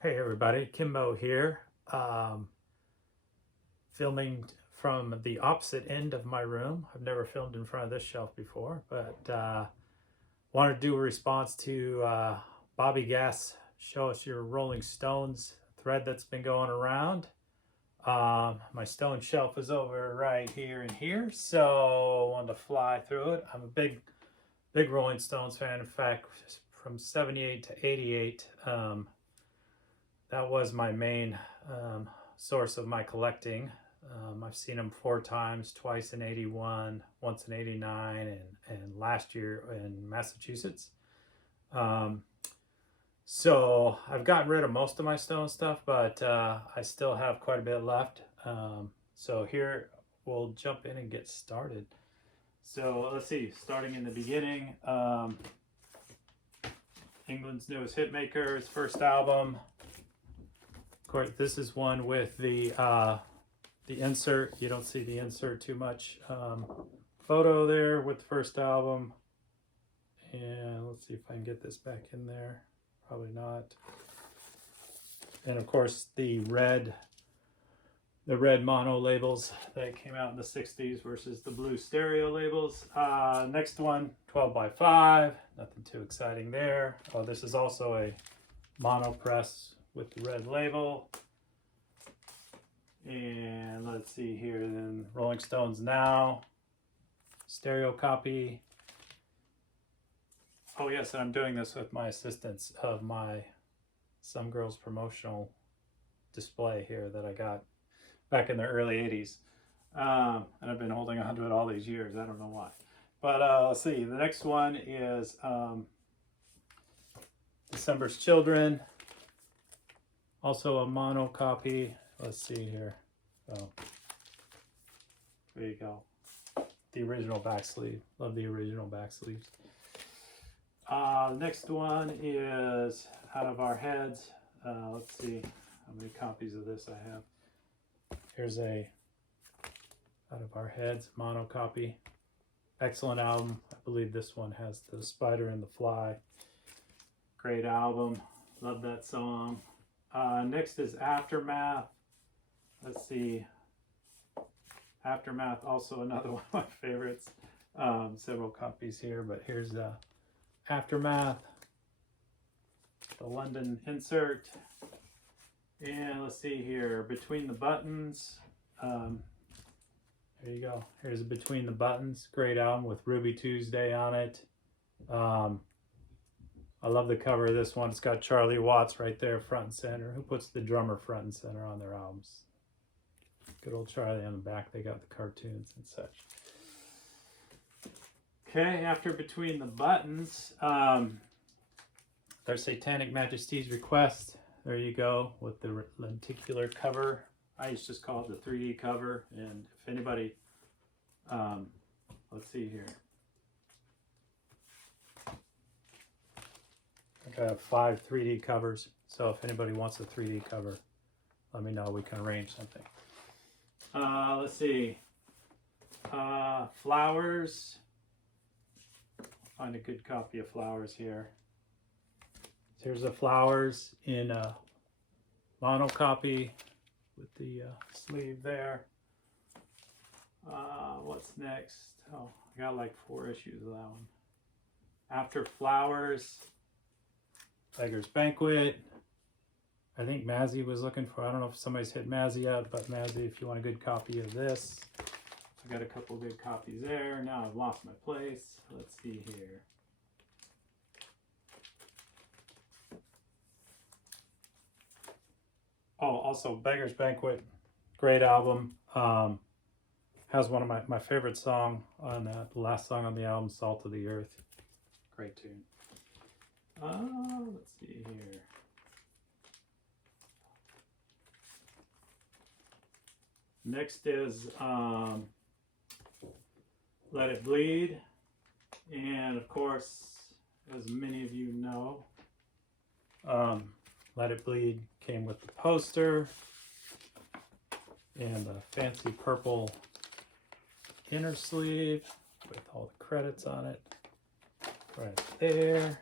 Hey everybody, Kimbo here, um, filming from the opposite end of my room. I've never filmed in front of this shelf before, but wanted to do a response to Bobby Gass, Show Us Your Rolling Stones thread that's been going around. My stone shelf is over right here and here, so I wanted to fly through it. I'm a big Rolling Stones fan. In fact, from 78 to 88, that was my main source of my collecting. I've seen them 4 times, twice in 81, once in 89, and last year in Massachusetts. So I've gotten rid of most of my Stone stuff, but I still have quite a bit left. So here we'll jump in and get started. So let's see, starting in the beginning, England's Newest Hitmakers, first album. Of course, this is one with the insert. You don't see the insert too much. Photo there with the first album. And let's see if I can get this back in there. Probably not. And of course, the red mono labels that came out in the 60s versus the blue stereo labels. Next one, 12 by 5. Nothing too exciting there. Oh, this is also a mono press with the red label. And let's see here, then Rolling Stones Now, stereo copy. Oh yes, and I'm doing this with my assistance of my Some Girls promotional display here that I got back in the early 80s. And I've been holding on to it all these years. I don't know why. But let's see, the next one is December's Children. Also a mono copy. Let's see here. So there you go. The original back sleeve. Love the original back sleeves. The next one is Out of Our Heads. Let's see how many copies of this I have. Here's a Out of Our Heads mono copy. Excellent album. I believe this one has the spider and the fly. Great album. Love that song. Next is Aftermath. Let's see. Aftermath, also another one of my favorites. Several copies here, but here's Aftermath, the London insert. And let's see here, Between the Buttons. There you go. Here's Between the Buttons. Great album with Ruby Tuesday on it. I love the cover of this one. It's got Charlie Watts right there front and center. Who puts the drummer front and center on their albums? Good old Charlie on the back. They got the cartoons and such. Okay, after Between the Buttons, there's Satanic Majesty's Request. There you go, with the lenticular cover. I used to just call it the 3D cover. And if anybody, let's see here. I have 5 3D covers, so if anybody wants a 3D cover, let me know. We can arrange something. Let's see. Flowers. Find a good copy of Flowers here. Here's the Flowers in a mono copy with the sleeve there. What's next? Oh, I got like 4 issues of that one. After Flowers, Beggar's Banquet. I think Mazzy was looking for, I don't know if somebody's hit Mazzy out, but Mazzy, if you want a good copy of this. I got a couple good copies there. Now I've lost my place. Let's see here. Oh, also Beggar's Banquet, great album. Has one of my favorite song on the last song on the album, Salt of the Earth. Great tune. Let's see here. Next is Let It Bleed. And of course, as many of you know, Let It Bleed came with the poster and a fancy purple inner sleeve with all the credits on it right there.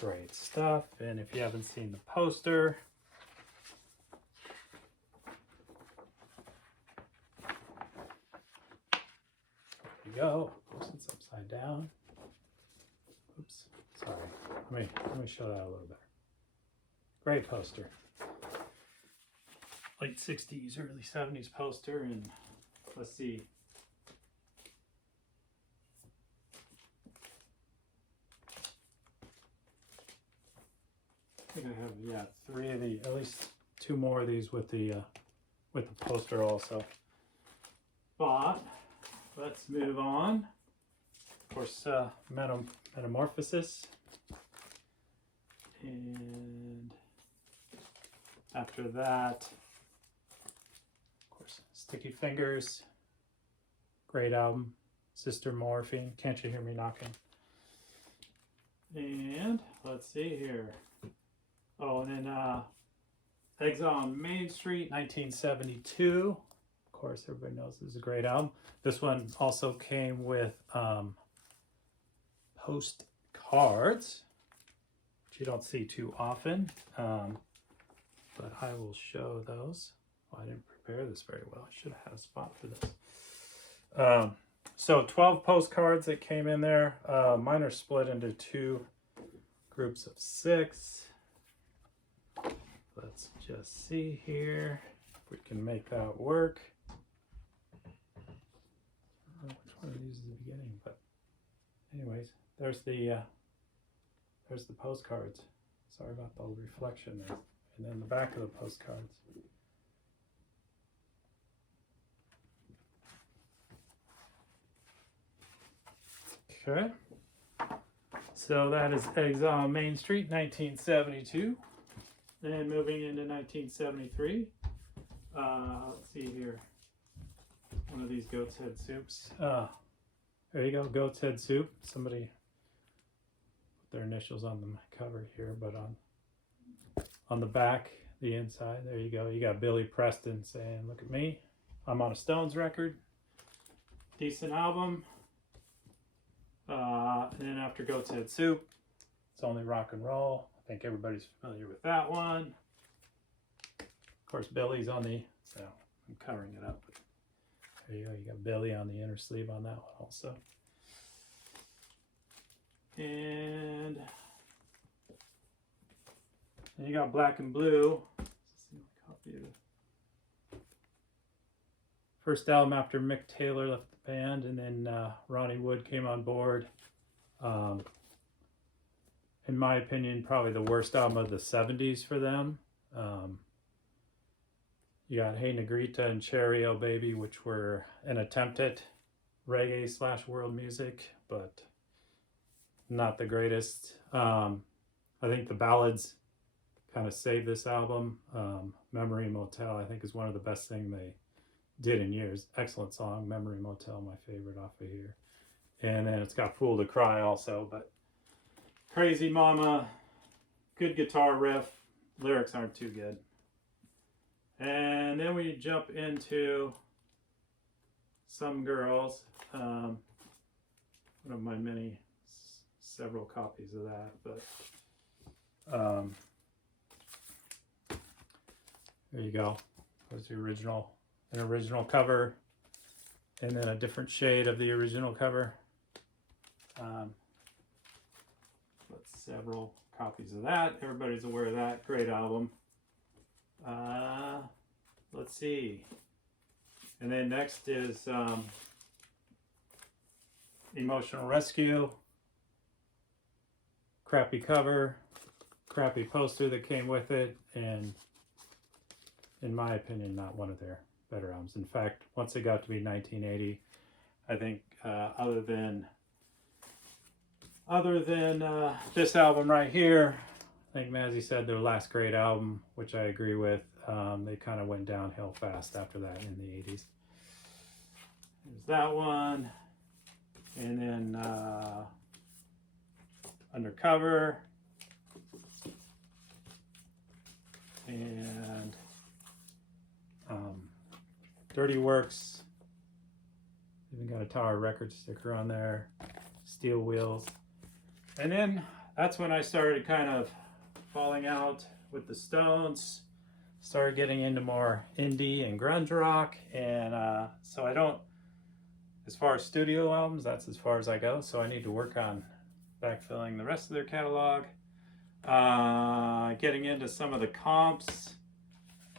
Great stuff. And if you haven't seen the poster, there you go. It's upside down. Oops, sorry. Let me show that a little better. Great poster. Late 60s, early 70s poster, and let's see. I think I have, 3 of these, at least 2 more of these with the poster also. But let's move on. Of course, Metamorphosis, and after that, of course, Sticky Fingers. Great album. Sister Morphine. Can't you hear me knocking? And let's see here. Oh, and then Exile on Main Street, 1972. Of course, everybody knows this is a great album. This one also came with postcards, which you don't see too often, but I will show those. Well, I didn't prepare this very well. I should have had a spot for this. So 12 postcards that came in there. Mine are split into 2 groups of 6. Let's just see here if we can make that work. I don't know which one of these is the beginning, but anyways, there's the postcards. Sorry about the reflection there. And then the back of the postcards. Okay. So that is Exile on Main Street, 1972. Then moving into 1973. Let's see here. One of these Goat's Head Soups. There you go, Goat's Head Soup. Somebody put their initials on the cover here, but on the back, the inside, there you go. You got Billy Preston saying, "Look at me. I'm on a Stones record." Decent album. And then after Goat's Head Soup, It's Only Rock and Roll. I think everybody's familiar with that one. Of course, Billy's on the, so I'm covering it up. There you go, you got Billy on the inner sleeve on that one also. And then you got Black and Blue. Copy of first album after Mick Taylor left the band, and then Ronnie Wood came on board. In my opinion, probably the worst album of the 70s for them. You got Hey Negrita and Cherry Oh Baby, which were an attempt at reggae / world music, but not the greatest. I think the ballads kind of saved this album. Memory Motel, I think, is one of the best things they did in years. Excellent song, Memory Motel, my favorite off of here. And then it's got Fool to Cry also, but Crazy Mama, good guitar riff, lyrics aren't too good. And then we jump into Some Girls, one of my several copies of that, but there you go. There's the original, an original cover, and then a different shade of the original cover. But several copies of that. Everybody's aware of that. Great album. Let's see. And then next is Emotional Rescue. Crappy cover, crappy poster that came with it, and in my opinion, not one of their better albums. In fact, once it got to be 1980, I think other than this album right here, I think Mazzy said their last great album, which I agree with. They kind of went downhill fast after that in the 80s. There's that one. And then Undercover. And Dirty Works. Even got a Tower Records sticker on there. Steel Wheels. And then that's when I started kind of falling out with the Stones. Started getting into more indie and grunge rock, and so I don't, as far as studio albums, that's as far as I go. So I need to work on backfilling the rest of their catalog. Getting into some of the comps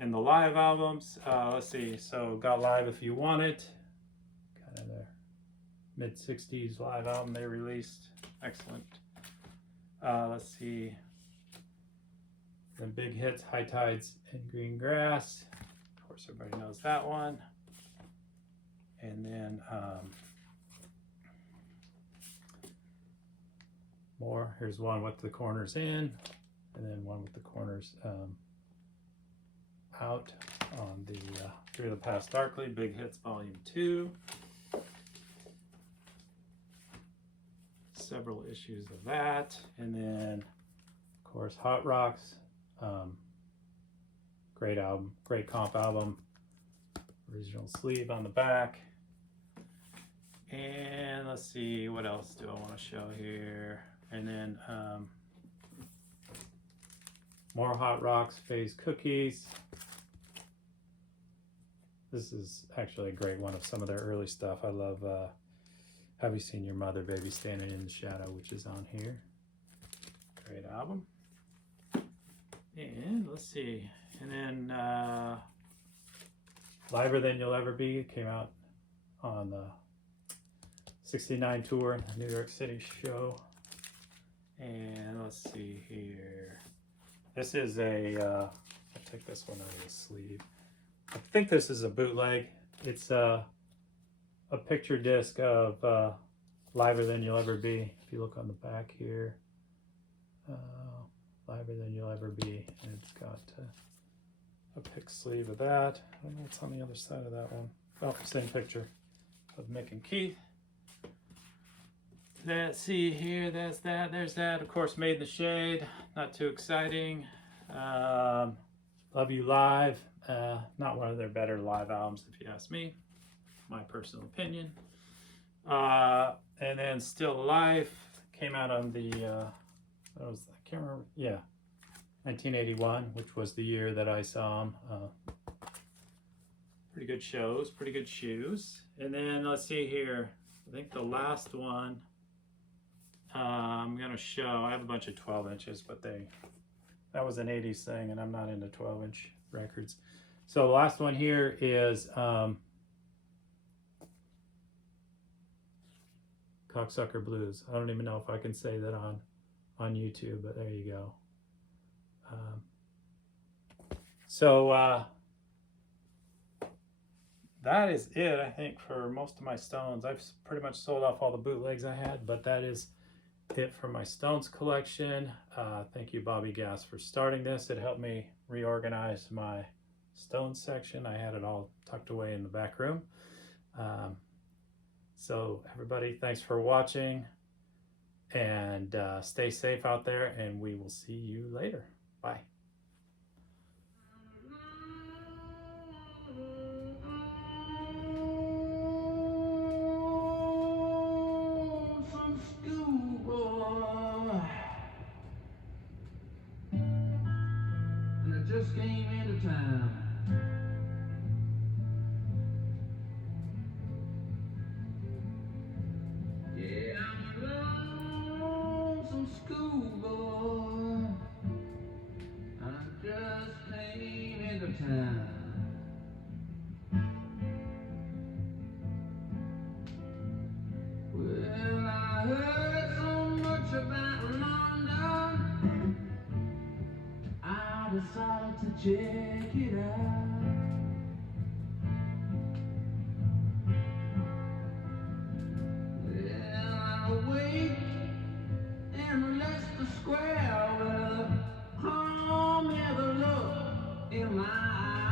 and the live albums. Let's see, so got Live If You Want It, kind of their mid-60s live album they released. Excellent. Let's see, the big hits, High Tides and Green Grass. Of course, everybody knows that one. And then more. Here's one with the corners in, and then one with the corners out on the Through the Past Darkly, Big Hits Volume 2. Several issues of that. And then, of course, Hot Rocks. Great album, great comp album. Original sleeve on the back. And let's see, what else do I want to show here? And then more Hot Rocks Phase Cookies. This is actually a great one of some of their early stuff. I love Have You Seen Your Mother, Baby Standing in the Shadow, which is on here. Great album. And let's see, and then Liver Than You'll Ever Be came out on the 69 tour, New York City show. And let's see here. This is a, I'll take this one out of the sleeve. I think this is a bootleg. It's a picture disc of Liver Than You'll Ever Be. If you look on the back here, Liver Than You'll Ever Be. And it's got a pick sleeve of that. I don't know what's on the other side of that one. Oh, same picture of Mick and Keith. Let's see here, that's that, there's that. Of course, Made in the Shade, not too exciting. Love You Live, not one of their better live albums if you ask me, my personal opinion. And then Still Alive came out on the, I can't remember, yeah, 1981, which was the year that I saw them. Pretty good shows, pretty good shoes. And then let's see here, I think the last one, I'm gonna show, I have a bunch of 12 inches, but that was an 80s thing and I'm not into 12-inch records. So the last one here is Cocksucker Blues. I don't even know if I can say that on YouTube, but there you go. That is it, I think, for most of my Stones. I've pretty much sold off all the bootlegs I had, but that is it for my Stones collection. Thank you, Bobby Gass, for starting this. It helped me reorganize my Stones section. I had it all tucked away in the back room. So everybody, thanks for watching, and stay safe out there, and we will see you later. Bye. Just came into town. Yeah, I'm a lonesome schoolboy. I just came into town. Well, I heard so much about London, I decided to check it out. Well, I wake in Leicester Square with a calm, the look in my eyes.